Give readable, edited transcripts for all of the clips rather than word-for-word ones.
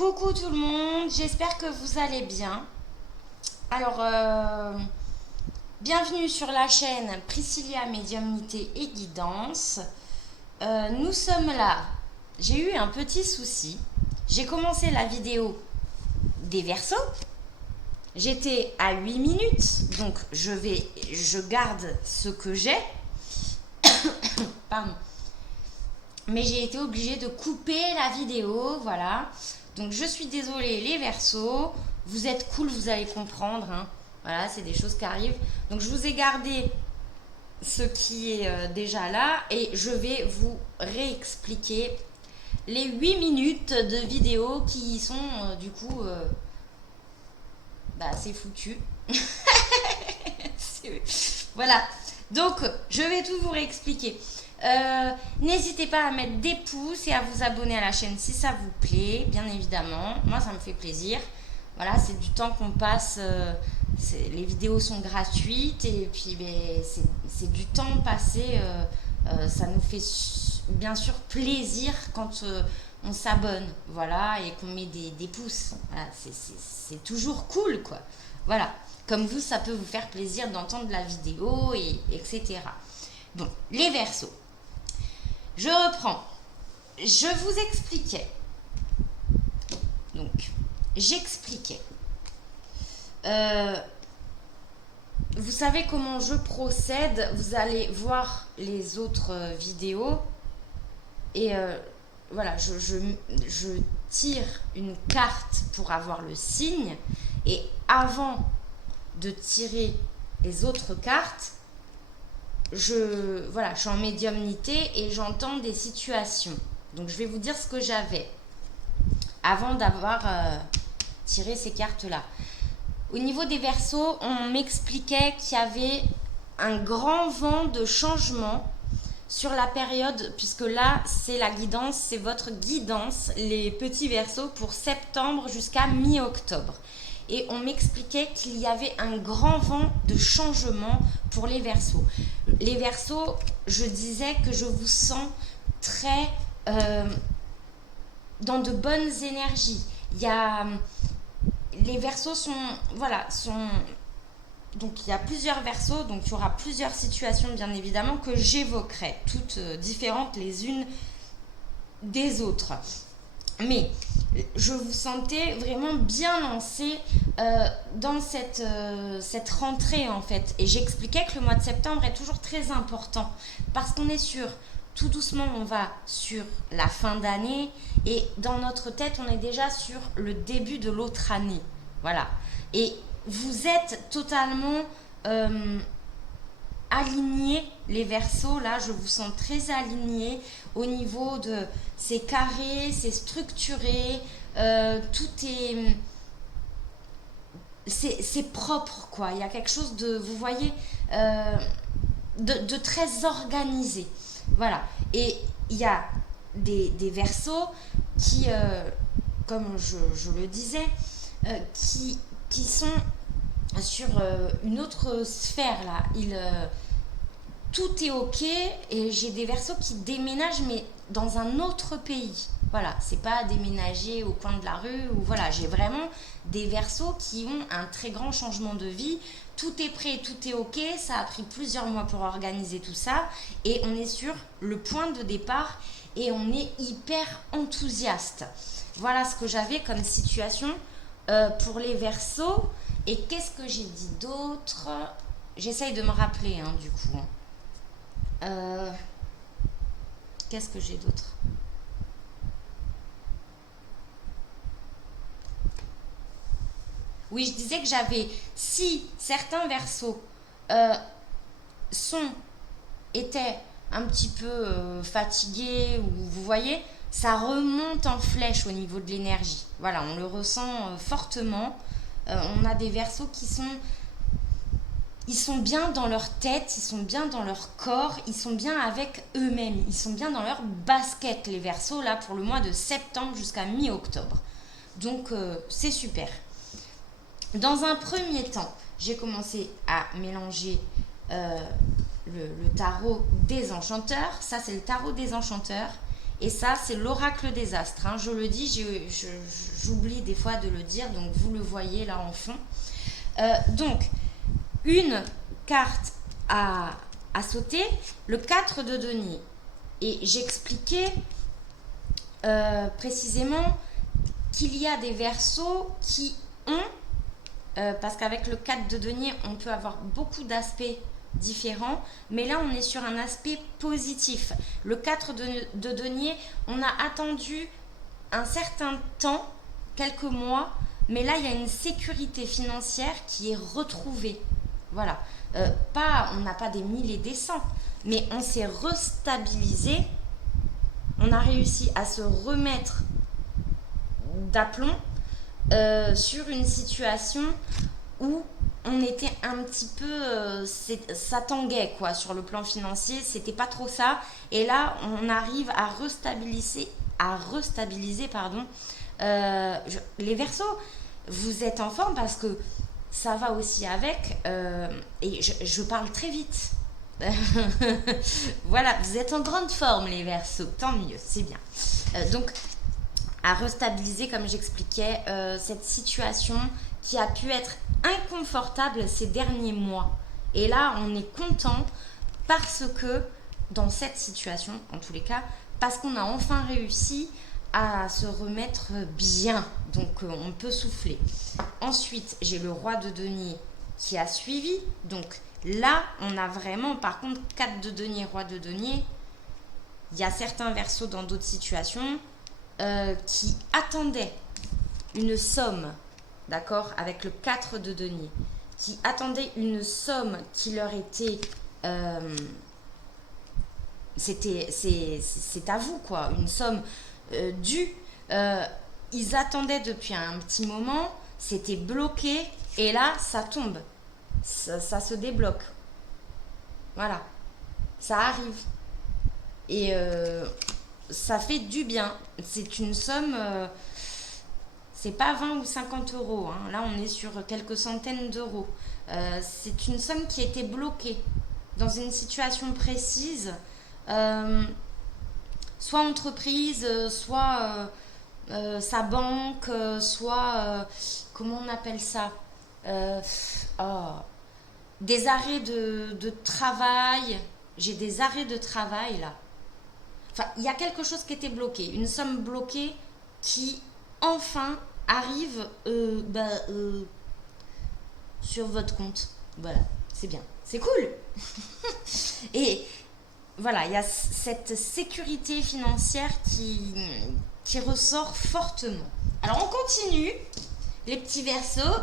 Coucou tout le monde, j'espère que vous allez bien. Alors, bienvenue sur la chaîne Priscilla Médiumnité et Guidance. Nous sommes là. J'ai eu un petit souci. J'ai commencé la vidéo des Verseaux. J'étais à 8 minutes, donc je garde ce que j'ai. Pardon. Mais j'ai été obligée de couper la vidéo, voilà. Donc je suis désolée les Verseaux, vous êtes cool, vous allez comprendre, hein. Voilà, c'est des choses qui arrivent. Donc je vous ai gardé ce qui est déjà là et je vais vous réexpliquer les 8 minutes de vidéo qui sont du coup, c'est foutu. Voilà, donc je vais tout vous réexpliquer. N'hésitez pas à mettre des pouces et à vous abonner à la chaîne si ça vous plaît, bien évidemment. Moi, ça me fait plaisir. Voilà, c'est du temps qu'on passe. Les vidéos sont gratuites et puis c'est du temps passé. Ça nous fait bien sûr plaisir quand on s'abonne, voilà, et qu'on met des pouces. Voilà, c'est toujours cool, quoi. Voilà, comme vous, ça peut vous faire plaisir d'entendre la vidéo etc. Bon, les Verseaux. Je reprends. Je vous expliquais. Donc, j'expliquais. Vous savez comment je procède. Vous allez voir les autres vidéos. Et voilà, je tire une carte pour avoir le signe. Et avant de tirer les autres cartes, je suis en médiumnité et j'entends des situations. Donc je vais vous dire ce que j'avais avant d'avoir tiré ces cartes-là. Au niveau des Verseaux, on m'expliquait qu'il y avait un grand vent de changement sur la période, puisque là, c'est la guidance, c'est votre guidance, les petits Verseaux, pour septembre jusqu'à mi-octobre. Et on m'expliquait qu'il y avait un grand vent de changement pour les Verseaux. Les Verseaux, je disais que je vous sens très dans de bonnes énergies. Les Verseaux donc il y a plusieurs Verseaux, donc il y aura plusieurs situations bien évidemment que j'évoquerai, toutes différentes les unes des autres. Mais je vous sentais vraiment bien lancé dans cette rentrée en fait. Et j'expliquais que le mois de septembre est toujours très important parce qu'on est tout doucement, on va sur la fin d'année et dans notre tête, on est déjà sur le début de l'autre année. Voilà. Et vous êtes totalement alignés, les Verseaux, là, je vous sens très alignés au niveau de c'est carré, c'est structuré, tout est c'est propre, quoi. Il y a quelque chose de, vous voyez, de très organisé. Voilà. Et il y a des Verseaux qui, comme je le disais, qui sont sur une autre sphère, là. Tout est ok et j'ai des Verseaux qui déménagent mais dans un autre pays. Voilà, c'est pas déménager au coin de la rue ou voilà, j'ai vraiment des Verseaux qui ont un très grand changement de vie. Tout est prêt, tout est ok, ça a pris plusieurs mois pour organiser tout ça et on est sur le point de départ et on est hyper enthousiaste. Voilà ce que j'avais comme situation pour les Verseaux. Et qu'est-ce que j'ai dit d'autre? J'essaye de me rappeler, hein, du coup. Qu'est-ce que j'ai d'autre? Oui, je disais que si certains Verseaux étaient un petit peu fatigués, ou vous voyez, ça remonte en flèche au niveau de l'énergie. Voilà, on le ressent fortement. On a des Verseaux ils sont bien dans leur tête, ils sont bien dans leur corps, ils sont bien avec eux-mêmes, ils sont bien dans leur basket, les Verseaux, là, pour le mois de septembre jusqu'à mi-octobre. Donc, c'est super. Dans un premier temps, j'ai commencé à mélanger le tarot des enchanteurs. Ça, c'est le tarot des enchanteurs. Et ça, c'est l'oracle des astres. Hein. Je le dis, j'oublie des fois de le dire, donc vous le voyez là en fond. Donc, une carte à sauter, le 4 de denier. Et j'expliquais précisément qu'il y a des versos qui ont, parce qu'avec le 4 de denier, on peut avoir beaucoup d'aspects différents, mais là on est sur un aspect positif. Le 4 de denier, on a attendu un certain temps, quelques mois, mais là il y a une sécurité financière qui est retrouvée. Voilà. On n'a pas des 1000 et des 100, mais on s'est restabilisé, on a réussi à se remettre d'aplomb sur une situation où on était un petit peu ça tanguait quoi sur le plan financier, c'était pas trop ça, et là on arrive à restabiliser les Verseaux. Vous êtes en forme parce que ça va aussi avec, et je parle très vite. Voilà, vous êtes en grande forme les Verseaux, tant mieux, c'est bien. Donc à restabiliser, comme j'expliquais, cette situation qui a pu être inconfortable ces derniers mois. Et là, on est content parce que, dans cette situation, en tous les cas, parce qu'on a enfin réussi à se remettre bien. Donc, on peut souffler. Ensuite, j'ai le roi de denier qui a suivi. Donc, là, on a vraiment, par contre, 4 de denier, roi de denier. Il y a certains versos dans d'autres situations qui attendaient une somme, d'accord, avec le 4 de denier, qui attendaient une somme qui leur était... c'est à vous, quoi, une somme due. Ils attendaient depuis un petit moment, c'était bloqué, et là, ça tombe. Ça se débloque. Voilà. Ça arrive. Et ça fait du bien. C'est une somme... c'est pas 20 ou 50 euros. Hein. Là, on est sur quelques centaines d'euros. C'est une somme qui était bloquée dans une situation précise. Soit entreprise, soit sa banque, soit... comment on appelle ça, des arrêts de travail. J'ai des arrêts de travail, là. Enfin, il y a quelque chose qui était bloqué. Une somme bloquée qui, enfin, arrive sur votre compte. Voilà, c'est bien. C'est cool. Et voilà, il y a cette sécurité financière qui ressort fortement. Alors, on continue. Les petits Verseaux.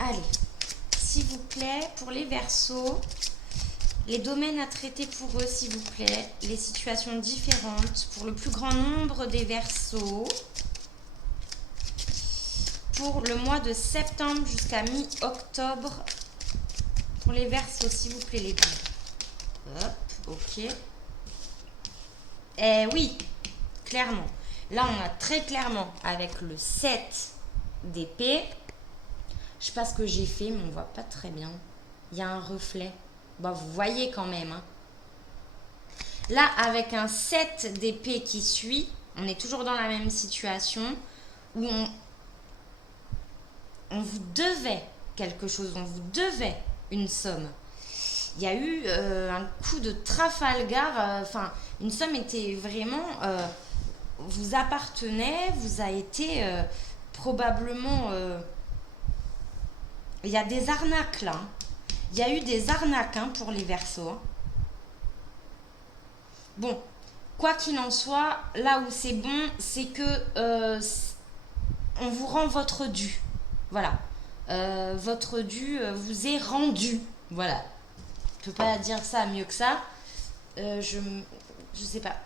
Allez, s'il vous plaît, pour les Verseaux, les domaines à traiter pour eux, s'il vous plaît, les situations différentes pour le plus grand nombre des Verseaux. Pour le mois de septembre jusqu'à mi-octobre, pour les Verseaux, s'il vous plaît, les gars. Hop, ok. Eh oui, clairement. Là, on a très clairement, avec le 7 d'épée, je sais pas ce que j'ai fait, mais on voit pas très bien. Il y a un reflet. Bah, vous voyez quand même. Hein. Là, avec un 7 d'épée qui suit, on est toujours dans la même situation où on vous devait quelque chose, on vous devait une somme. Il y a eu un coup de Trafalgar, une somme était vraiment... vous appartenait, vous a été probablement... il y a des arnaques là. Il y a eu des arnaques pour les Verseaux. Hein. Bon, quoi qu'il en soit, là où c'est bon, c'est que on vous rend votre dû. Voilà. Votre dû vous est rendu. Voilà. Je ne peux pas dire ça mieux que ça. Je sais pas.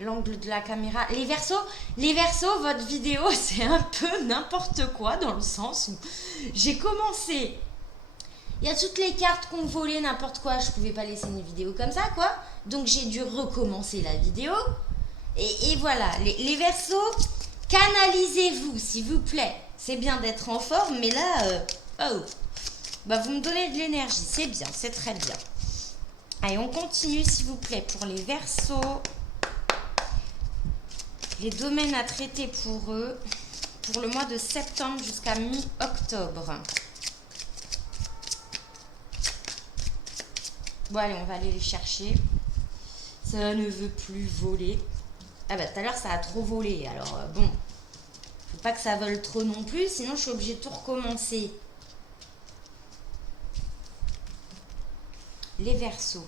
L'angle de la caméra. Les Verseaux, votre vidéo, c'est un peu n'importe quoi dans le sens où j'ai commencé. Il y a toutes les cartes qu'on volait, n'importe quoi. Je pouvais pas laisser une vidéo comme ça, quoi. Donc j'ai dû recommencer la vidéo. Et voilà, les Verseaux, canalisez-vous, s'il vous plaît. C'est bien d'être en forme, mais là, vous me donnez de l'énergie. C'est bien, c'est très bien. Allez, on continue s'il vous plaît pour les Verseaux. Les domaines à traiter pour eux pour le mois de septembre jusqu'à mi-octobre. Bon, allez, on va aller les chercher. Ça ne veut plus voler. Ah bah, tout à l'heure, ça a trop volé. Alors, bon, faut pas que ça vole trop non plus, sinon je suis obligée de tout recommencer. Les Verseaux.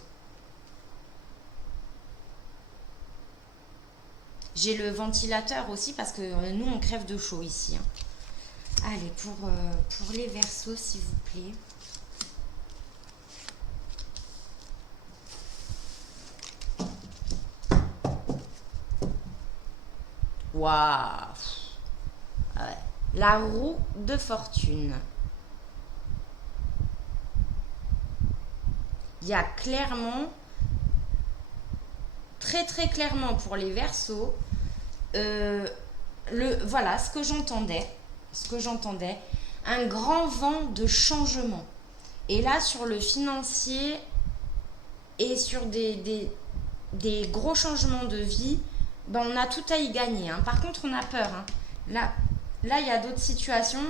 J'ai le ventilateur aussi parce que nous, on crève de chaud ici. Hein. Allez, pour les Verseaux, s'il vous plaît. Waouh! Ouais. La roue de fortune. Il y a clairement, très très clairement pour les Verseaux, voilà ce que j'entendais, un grand vent de changement. Et là, sur le financier et sur des gros changements de vie, ben, on a tout à y gagner. Hein. Par contre, on a peur. Hein. Là, il y a d'autres situations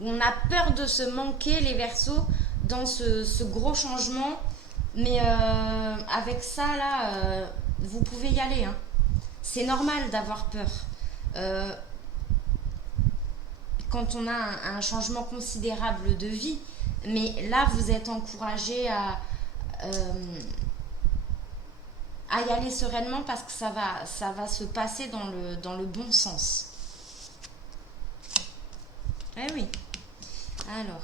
où on a peur de se manquer les Verseaux dans ce gros changement. Mais avec ça, là, vous pouvez y aller. Hein. C'est normal d'avoir peur. Quand on a un changement considérable de vie. Mais là, vous êtes encouragé à y aller sereinement parce que ça va se passer dans le bon sens. Eh oui. Alors.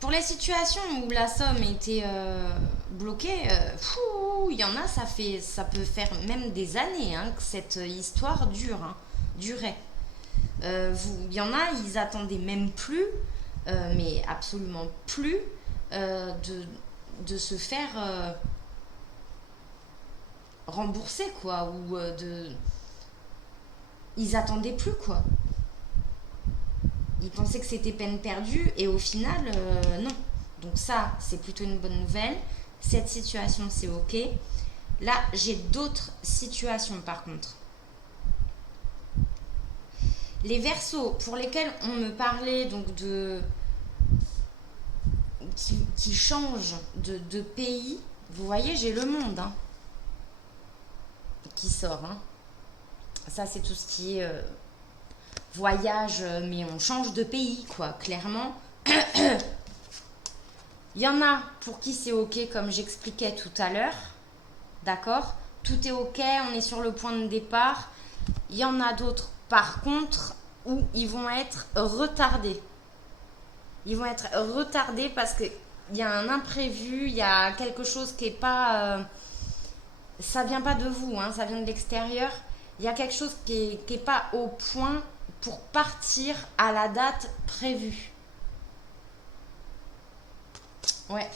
Pour les situations où la somme était bloquée, il y en a, ça peut faire même des années hein, que cette histoire durait. Il y en a, ils attendaient même plus, mais absolument plus, de se faire rembourser, quoi, ou ils attendaient plus, quoi. Ils pensaient que c'était peine perdue et au final, non. Donc ça, c'est plutôt une bonne nouvelle. Cette situation, c'est ok. Là, j'ai d'autres situations par contre. Les Verseaux pour lesquels on me parlait donc qui changent de pays. Vous voyez, j'ai le monde hein, qui sort. Hein. Ça, c'est tout ce qui est voyage, mais on change de pays, quoi, clairement. Il y en a pour qui c'est ok, comme j'expliquais tout à l'heure. D'accord? Tout est ok, on est sur le point de départ. Il y en a d'autres, par contre, où ils vont être retardés. Ils vont être retardés parce qu'il y a un imprévu, il y a quelque chose qui n'est pas... ça vient pas de vous, hein, ça vient de l'extérieur. Il y a quelque chose qui est pas au point pour partir à la date prévue. Ouais.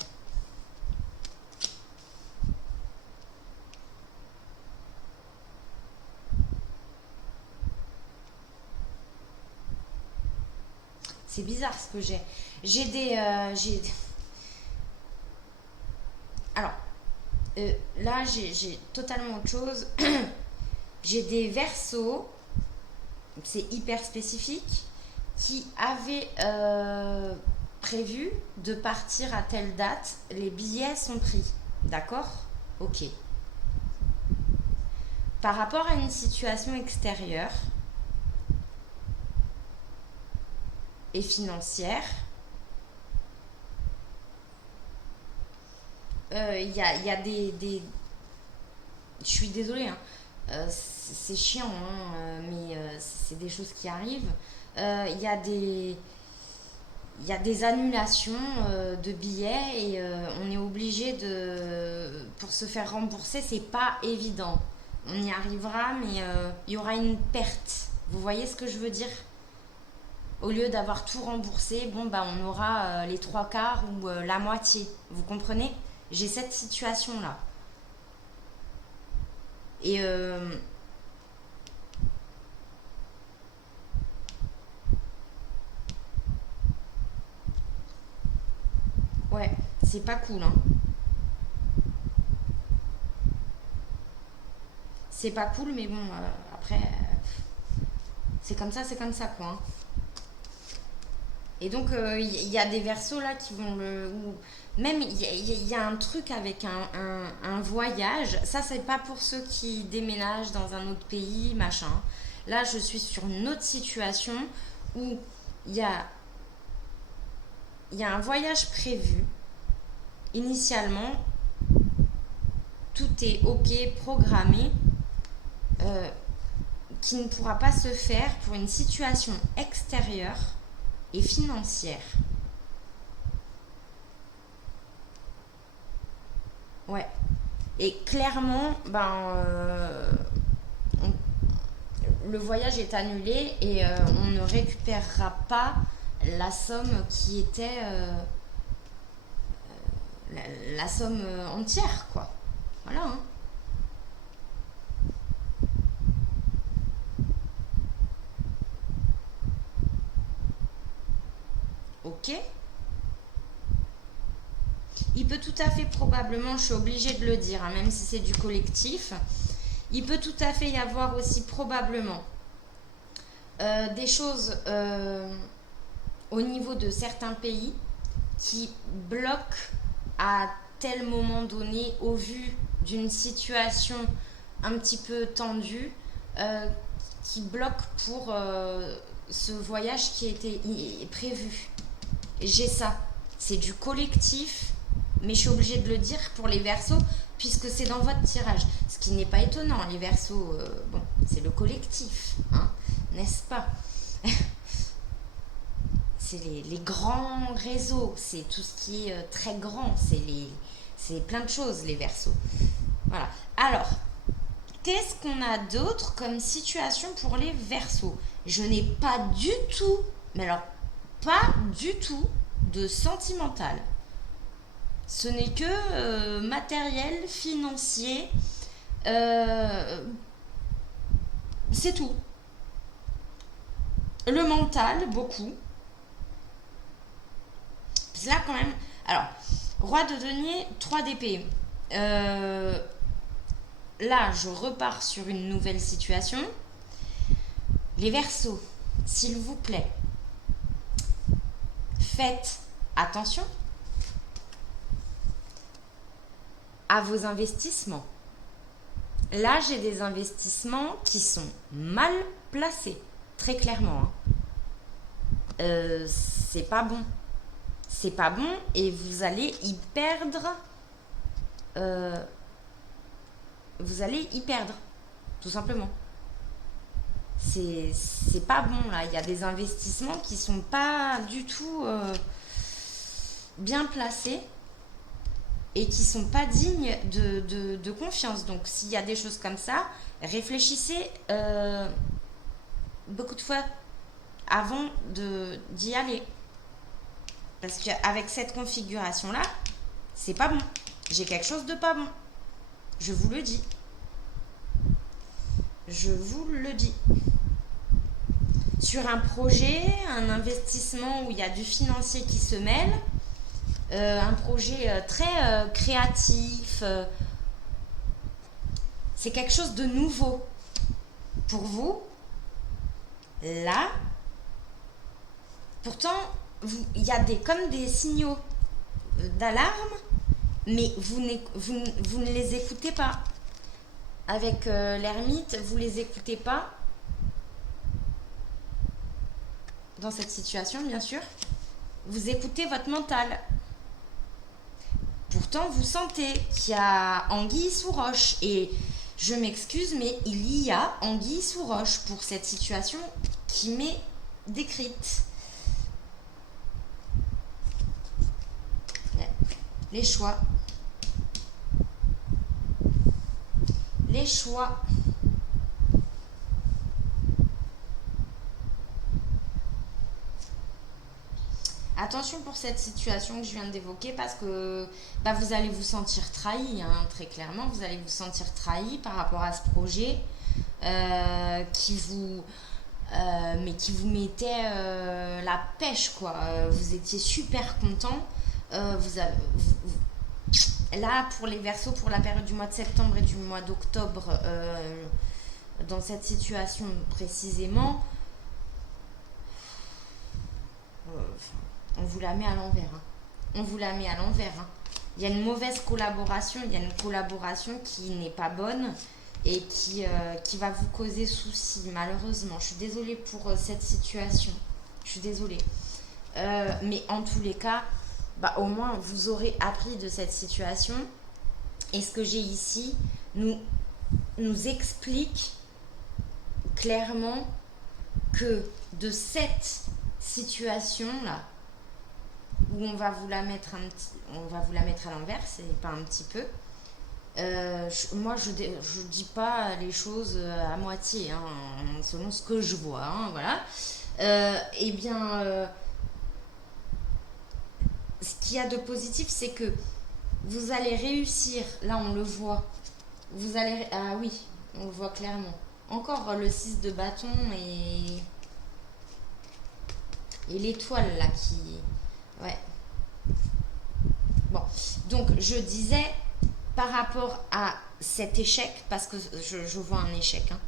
C'est bizarre ce que j'ai. J'ai des... Alors, là, j'ai totalement autre chose. J'ai des Verseaux, c'est hyper spécifique, qui avaient prévu de partir à telle date. Les billets sont pris. D'accord? Ok. Par rapport à une situation extérieure et financière, il y a des... Je suis désolée, hein. C'est chiant, hein, mais c'est des choses qui arrivent. Il y a des annulations de billets et on est obligé pour se faire rembourser, c'est pas évident. On y arrivera, mais il y aura une perte. Vous voyez ce que je veux dire? Au lieu d'avoir tout remboursé, bon bah on aura les trois quarts ou la moitié. Vous comprenez? J'ai cette situation là. Et ouais, c'est pas cool, hein. C'est pas cool, mais bon, après, c'est comme ça, quoi, hein. Et donc, il y a des versos là qui vont le. Même, il y a un truc avec un voyage. Ça, c'est pas pour ceux qui déménagent dans un autre pays, machin. Là, je suis sur une autre situation où il y a, il y a un voyage prévu. Initialement, tout est OK, programmé, euh, qui ne pourra pas se faire pour une situation extérieure et financière. Ouais. Et clairement, le voyage est annulé et on ne récupérera pas la somme qui était la somme entière, quoi. Voilà, hein. Ok. Il peut tout à fait probablement, je suis obligée de le dire, hein, même si c'est du collectif, il peut tout à fait y avoir aussi probablement des choses au niveau de certains pays qui bloquent à tel moment donné au vu d'une situation un petit peu tendue, euh, qui bloquent pour ce voyage qui était prévu. J'ai ça. C'est du collectif, mais je suis obligée de le dire pour les versos, puisque c'est dans votre tirage. Ce qui n'est pas étonnant, les versos, bon, c'est le collectif, hein, n'est-ce pas? C'est les grands réseaux, c'est tout ce qui est très grand, c'est plein de choses, les versos. Voilà. Alors, qu'est-ce qu'on a d'autre comme situation pour les versos? Je n'ai pas du tout, mais alors pas du tout de sentimental. Ce n'est que matériel, financier. euh, c'est tout. Le mental, beaucoup. Là, quand même. Alors, roi de denier, 3 d'épée. Euh, Là, je repars sur une nouvelle situation. Les versos, s'il vous plaît, faites attention à vos investissements. Là, j'ai des investissements qui sont mal placés, très clairement, hein. C'est pas bon. C'est pas bon et vous allez y perdre. euh, Vous allez y perdre, tout simplement. C'est pas bon là. Il y a des investissements qui sont pas du tout bien placés et qui sont pas dignes de confiance. Donc s'il y a des choses comme ça, réfléchissez beaucoup de fois avant d'y aller. Parce qu'avec cette configuration-là, c'est pas bon. J'ai quelque chose de pas bon. Je vous le dis. Je vous le dis. Sur un projet, un investissement où il y a du financier qui se mêle, un projet très créatif, c'est quelque chose de nouveau pour vous. Là, pourtant, il y a comme des signaux d'alarme, mais vous ne les écoutez pas. Avec l'ermite, vous ne les écoutez pas dans cette situation, bien sûr. Vous écoutez votre mental. Pourtant, vous sentez qu'il y a anguille sous roche. Et je m'excuse, mais il y a anguille sous roche pour cette situation qui m'est décrite. Les choix. Les choix. attention pour cette situation que je viens d'évoquer parce que bah, vous allez vous sentir trahi, hein, très clairement. Vous allez vous sentir trahi par rapport à ce projet qui vous, mais qui vous mettait la pêche, quoi. Vous étiez super content. Là, pour les Verseaux, pour la période du mois de septembre et du mois d'octobre, dans cette situation précisément, on vous la met à l'envers, hein. On vous la met à l'envers, hein. Il y a une mauvaise collaboration, il y a une collaboration qui n'est pas bonne et qui va vous causer souci, malheureusement. Je suis désolée pour cette situation. Je suis désolée. Mais en tous les cas, bah, au moins, vous aurez appris de cette situation. Et ce que j'ai ici nous explique clairement que de cette situation-là, où on va vous la mettre on va vous la mettre à l'envers, c'est pas un petit peu. Moi, je dis pas les choses à moitié, hein, selon ce que je vois, hein, voilà. Eh bien, ce qu'il y a de positif, c'est que vous allez réussir. Là, on le voit. Ah oui, on le voit clairement. Encore le 6 de bâton et l'étoile là qui. Ouais. Bon, donc je disais par rapport à cet échec, parce que je vois un échec, hein.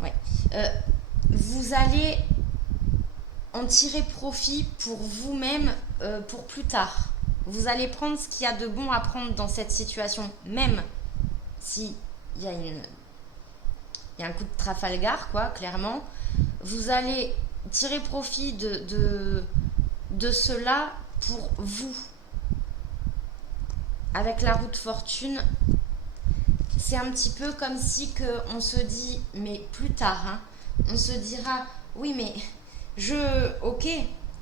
Ouais. Vous allez en tirer profit pour vous-même pour plus tard. Vous allez prendre ce qu'il y a de bon à prendre dans cette situation, même si il y a un coup de Trafalgar, quoi, clairement. Vous allez tirer profit de cela pour vous. Avec la roue de fortune, c'est un petit peu comme si on se dit, mais plus tard, hein, on se dira, oui, mais ok,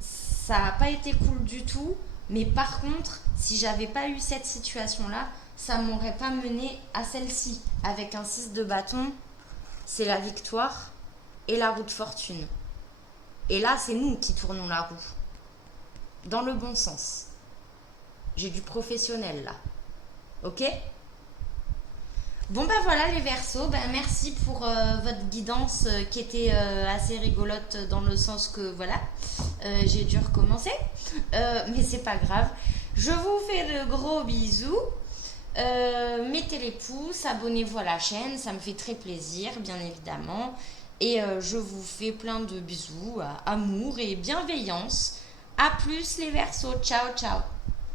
ça n'a pas été cool du tout, mais par contre, si j'avais pas eu cette situation-là, ça m'aurait pas mené à celle-ci. Avec un 6 de bâton, c'est la victoire et la roue de fortune. Et là, c'est nous qui tournons la roue. Dans le bon sens. J'ai du professionnel là. Ok ? Bon ben voilà les Verseaux, merci pour votre guidance qui était assez rigolote dans le sens que voilà, j'ai dû recommencer, mais c'est pas grave. Je vous fais de gros bisous, mettez les pouces, abonnez-vous à la chaîne, ça me fait très plaisir bien évidemment, et je vous fais plein de bisous, amour et bienveillance. A plus les Verseaux, ciao ciao.